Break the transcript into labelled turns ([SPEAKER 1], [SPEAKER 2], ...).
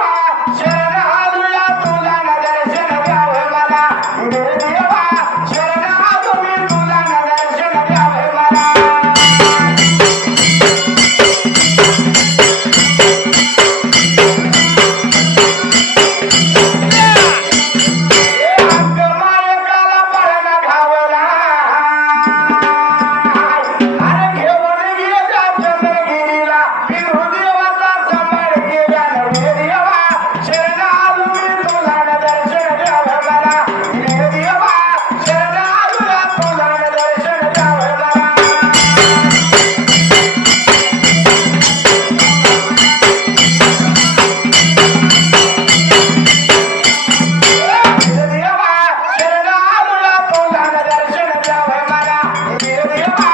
[SPEAKER 1] Yeah. Yeah.